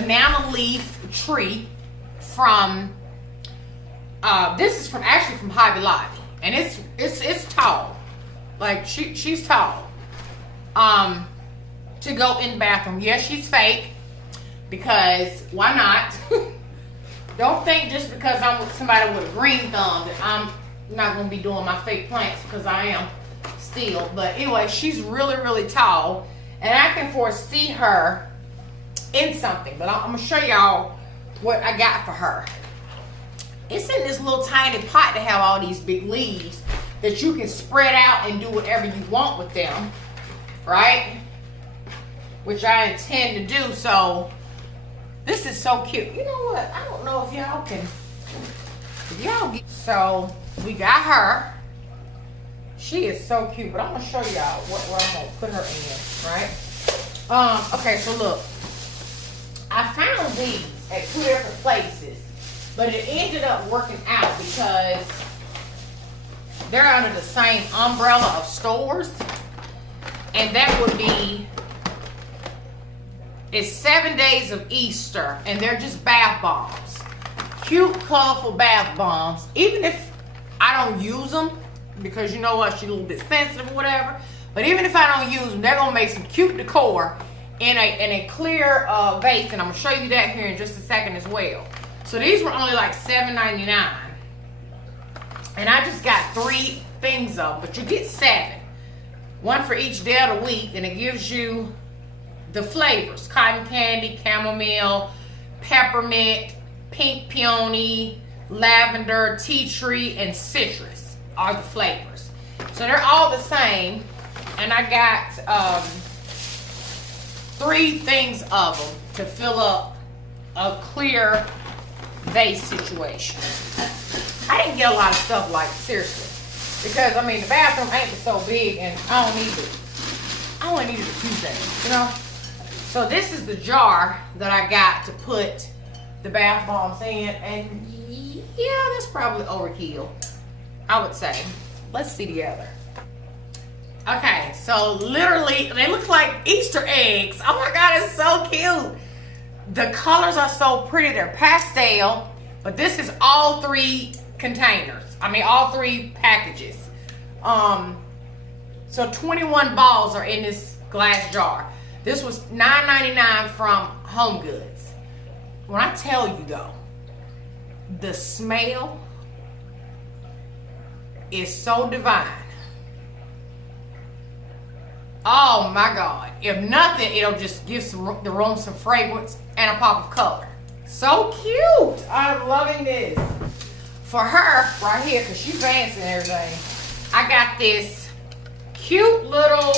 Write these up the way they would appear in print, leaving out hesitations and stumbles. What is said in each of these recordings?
banana leaf tree from, this is actually from Hobby Lobby. And it's tall. Like, she's tall. To go in the bathroom. Yes, she's fake. Because, why not? Don't think just because I'm with somebody with a green thumb that I'm not going to be doing my fake plants, because I am still. But anyway, she's really, really tall. And I can foresee her in something. But I'm going to show y'all what I got for her. It's in this little tiny pot to have all these big leaves that you can spread out and do whatever you want with them. Right? Which I intend to do. So, this is so cute. You know what? I don't know if y'all can. So, we got her. She is so cute. But I'm going to show y'all where I'm going to put her in. Right? Okay, so look. I found these at 2 different places. But it ended up working out because they're under the same umbrella of stores. And that would be, it's 7 days of Easter. And they're just bath bombs. Cute, colorful bath bombs. Even if I don't use them, because you know what, she's a little bit sensitive or whatever. But even if I don't use them, they're going to make some cute decor in a clear vase. And I'm going to show you that here in just a second as well. So these were only like $7.99. And I just got 3 things of them. But you get 7. 1 for each day of the week. And it gives you the flavors. Cotton candy, chamomile, peppermint, pink peony, lavender, tea tree, and citrus are the flavors. So they're all the same. And I got 3 things of them to fill up a clear vase situation. I didn't get a lot of stuff, like, seriously. Because, I mean, the bathroom ain't so big and I don't need it. I only needed a few things, you know? So this is the jar that I got to put the bath bombs in. And yeah, that's probably overkill, I would say. Let's see together. Okay, so literally, they look like Easter eggs. Oh my God, it's so cute. The colors are so pretty. They're pastel, but this is all 3 containers. I mean, all 3 packages. So 21 balls are in this glass jar. This was $9.99 from Home Goods. When I tell you though, the smell is so divine. Oh my God. If nothing, it'll just give the room some fragrance and a pop of color. So cute. I'm loving this. For her, right here, because she's fancy and everything, I got this cute little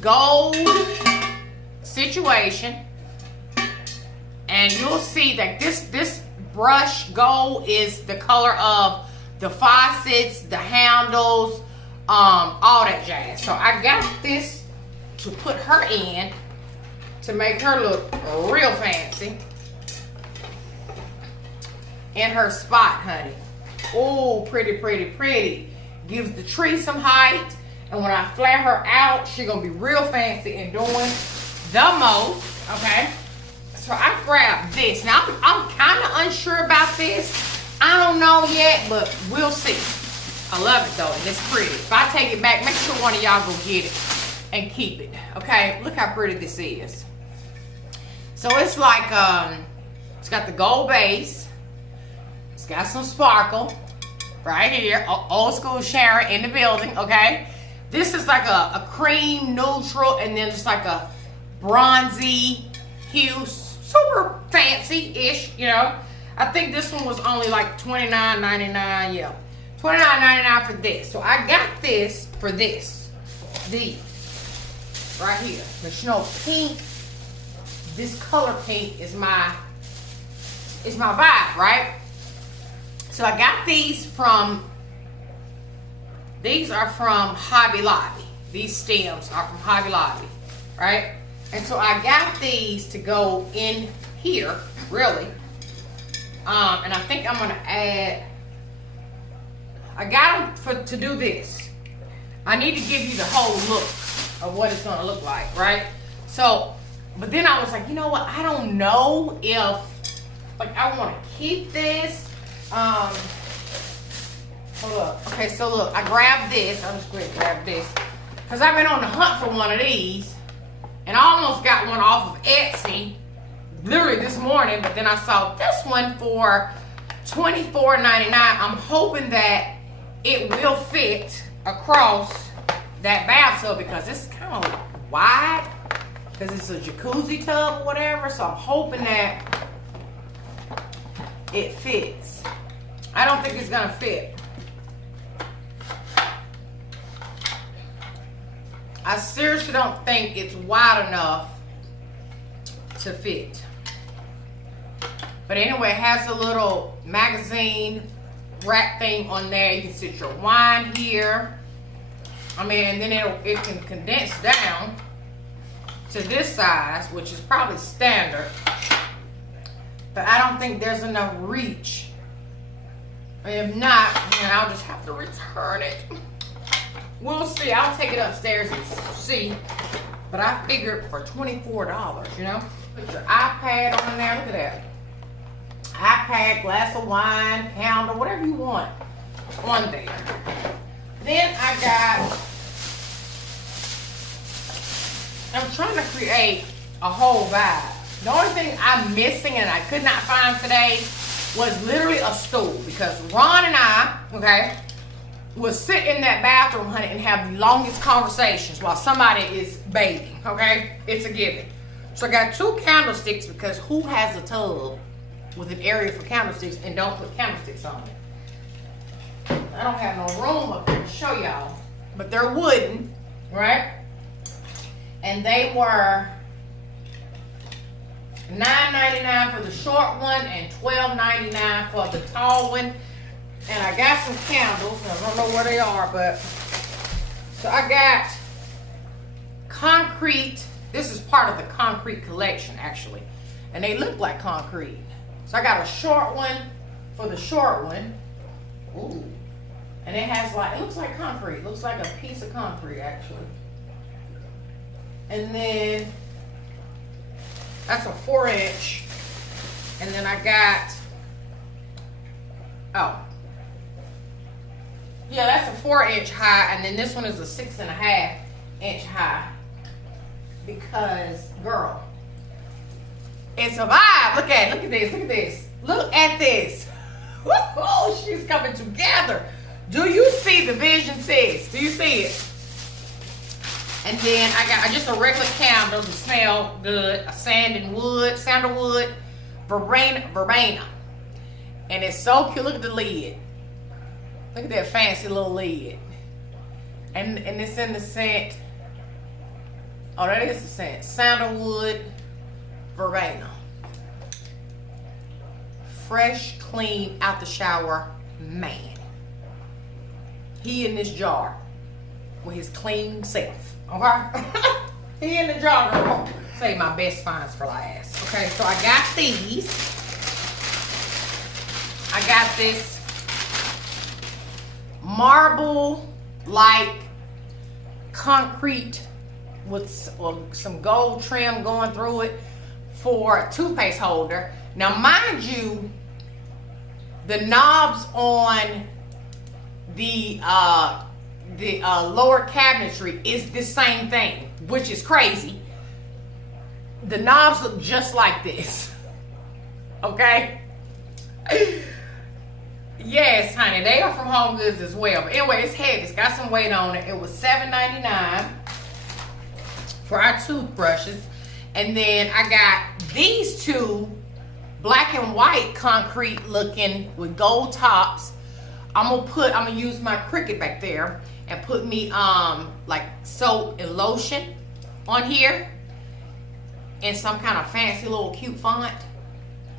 gold situation. And you'll see that this brush gold is the color of the faucets, the handles, all that jazz. So I got this to put her in to make her look real fancy in her spot, honey. Oh, pretty, pretty, pretty. Gives the tree some height. And when I flare her out, she's gonna be real fancy and doing the most. Okay. So I grabbed this. Now I'm kind of unsure about this. I don't know yet, but we'll see. I love it though, and it's pretty. If I take it back, make sure one of y'all go get it and keep it. Okay, look how pretty this is. So it's like, it's got the gold base. It's got some sparkle right here. Old school Sharon in the building, okay? This is like a cream neutral and then just like a bronzy hue. Super fancy-ish, you know. I think this one was only like $29.99, yeah. $29.99 for this. So I got this for this. These. Right here. But you know, pink, this color pink is my vibe, right? So I got these are from Hobby Lobby. These stems are from Hobby Lobby, right? And so I got these to go in here, really. And I think I'm gonna add, I got them to do this. I need to give you the whole look of what it's gonna look like, right? So But then I was like, you know what? I don't know if, like, I want to keep this. Hold up. Okay, so look, I grabbed this. I'm just going to grab this. Because I've been on the hunt for one of these. And I almost got one off of Etsy literally this morning. But then I saw this one for $24.99. I'm hoping that it will fit across that bathtub because it's kind of wide. Because it's a jacuzzi tub or whatever. So I'm hoping that it fits. I don't think it's going to fit. I seriously don't think it's wide enough to fit. But anyway, it has a little magazine rack thing on there. You can sit your wine here. I mean, and then it can condense down to this size, which is probably standard. But I don't think there's enough reach. If not, then I'll just have to return it. We'll see. I'll take it upstairs and see. But I figured for $24, you know? Put your iPad on there. Look at that. iPad, glass of wine, candle, whatever you want on there. Then I got, I'm trying to create a whole vibe. The only thing I'm missing and I could not find today was literally a stool. Because Ron and I, okay, will sit in that bathroom, honey, and have the longest conversations while somebody is bathing, okay? It's a given. So I got 2 candlesticks because who has a tub with an area for candlesticks and don't put candlesticks on it? I don't have no room up here to show y'all, but they're wooden, right? And they were $9.99 for the short one and $12.99 for the tall one. And I got some candles. I don't know where they are, but so I got concrete. This is part of the concrete collection, actually. And they look like concrete. So I got a short one for the short one. Ooh. And it has like, it looks like concrete. It looks like a piece of concrete, actually. And then that's a 4-inch. And then I got, oh. Yeah, that's a 4-inch high, and then this one is a 6.5-inch high. Because, girl, it's a vibe. Look at this, look at this. Look at this. Oh, she's coming together. Do you see the vision, sis? Do you see it? And then I got just a regular candle to smell good. A sandalwood, verbena. And it's so cute. Look at the lid. Look at that fancy little lid. And it's in the scent. Oh, that is the scent. Sandalwood, verbena. Fresh, clean, out the shower man. He in this jar with his clean self. Okay? He in the jar, girl. Save my best finds for last. Okay, so I got these. I got this marble like concrete with some gold trim going through it for a toothpaste holder. Now mind you, the knobs on the lower cabinetry is the same thing, which is crazy. The knobs look just like this. Okay? Yes, honey, they are from Home Goods as well. But anyway, it's heavy. It's got some weight on it. It was $7.99 for our toothbrushes. And then I got these 2 black and white concrete looking with gold tops. I'm gonna use my Cricut back there and put me like soap and lotion on here in some kind of fancy little cute font.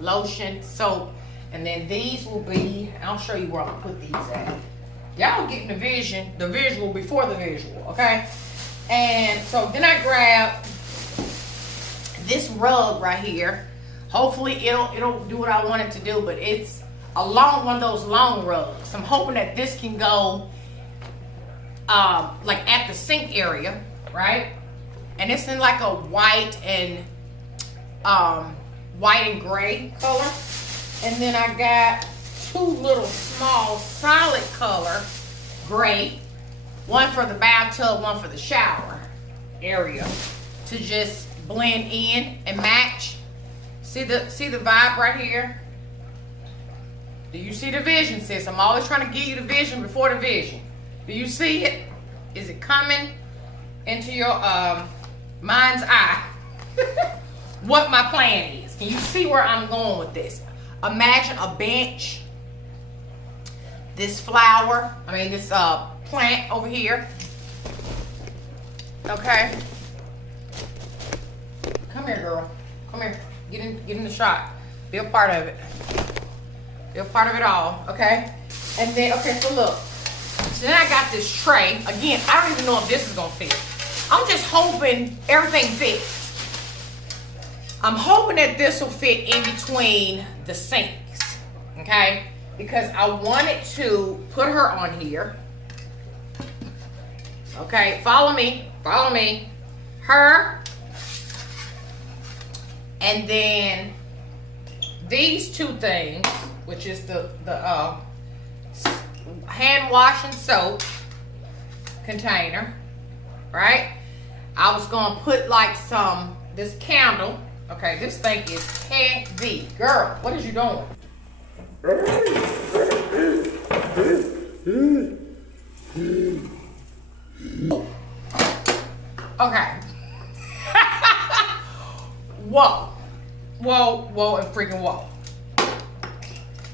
Lotion, soap. And then these will be, I'll show you where I'm gonna put these at. Y'all getting the visual before the visual, okay? And so then I grabbed this rug right here. Hopefully it'll do what I want it to do, but it's one of those long rugs. I'm hoping that this can go like at the sink area, right? And it's in like a white and white and gray color. And then I got two little small solid color gray. One for the bathtub, one for the shower area. To just blend in and match. See the vibe right here? Do you see the vision, sis? I'm always trying to give you the vision before the vision. Do you see it? Is it coming into your mind's eye? What my plan is. Can you see where I'm going with this? Imagine a bench. This flower, this plant over here. Okay. Come here, girl. Come here. Get in the shot. Be a part of it. Be a part of it all. Okay. And then, okay, so look. So then I got this tray. Again, I don't even know if this is gonna fit. I'm just hoping everything fits. I'm hoping that this will fit in between the sinks. Okay. Because I wanted to put her on here. Okay, follow me. Follow me. Her. And then these two things, which is the hand wash and soap container, right? I was gonna put like this candle. Okay, this thing is heavy. Girl, what is you doing? Okay. Whoa. Whoa, whoa, and freaking whoa.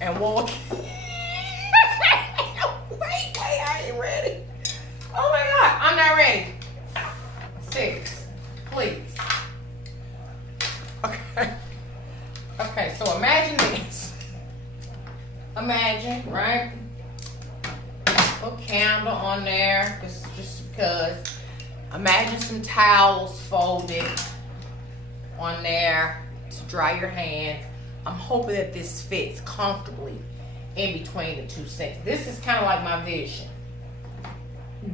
And whoa. Wait, I ain't ready. Oh my God, I'm not ready. 6, please. Okay. Okay, so imagine this. Imagine, right? Put a candle on there, just because. Imagine some towels folded on there to dry your hands. I'm hoping that this fits comfortably in between the two sinks. This is kind of like my vision,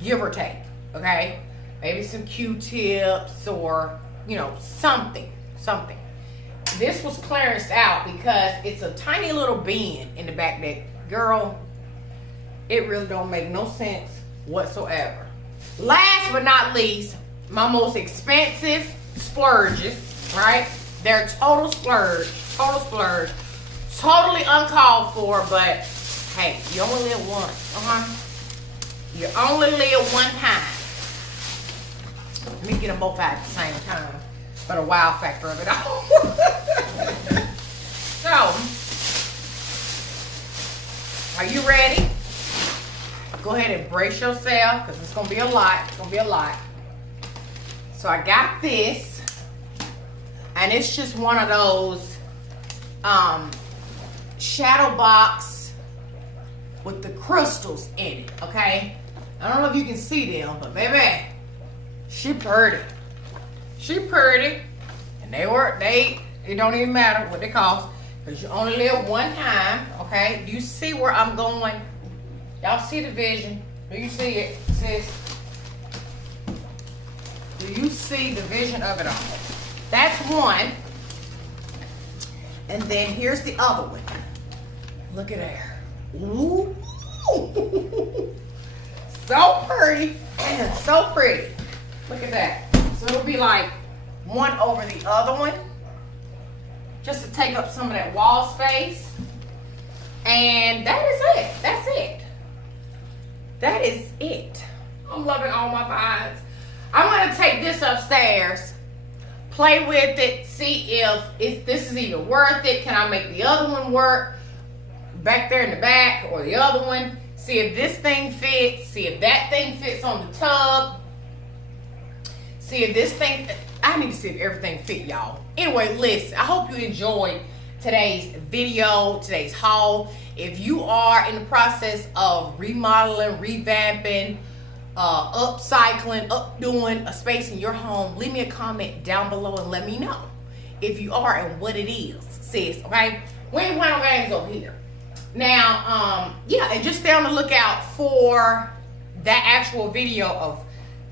give or take, okay? Maybe some Q-tips or, something. This was clearanced out because it's a tiny little bin in the back that, girl, it really don't make no sense whatsoever. Last but not least, my most expensive splurges, right? They're total splurge, totally uncalled for, but hey, you only live once, You only live one time. Let me get them both out at the same time for the wow factor of it all. So, are you ready? Go ahead and brace yourself because it's gonna be a lot. It's gonna be a lot. So I got this, and it's just one of those shadow box with the crystals in it. Okay, I don't know if you can see them, but baby, she pretty. She pretty, and it don't even matter what they cost because you only live one time. Okay, do you see where I'm going? Y'all see the vision? Do you see it, sis? Do you see the vision of it all? That's one. And then here's the other one. Look at there. Ooh. So pretty. So pretty. Look at that. So it'll be like one over the other one. Just to take up some of that wall space. And that is it. That's it. That is it. I'm loving all my vibes. I'm going to take this upstairs, play with it, see if this is even worth it. Can I make the other one work back there in the back or the other one? See if this thing fits. See if that thing fits on the tub. See if this thing, I need to see if everything fit, y'all. Anyway, listen, I hope you enjoyed today's video, today's haul. If you are in the process of remodeling, revamping, upcycling, updoing a space in your home, leave me a comment down below and let me know if you are and what it is, sis, okay? We ain't playing no games over here. Now, yeah, and just stay on the lookout for that actual video of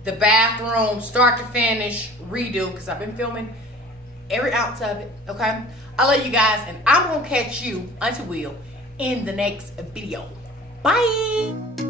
the bathroom, start to finish, redo, because I've been filming every ounce of it, okay? I love you guys, and I'm gonna catch you, Auntie Will, in the next video. Bye.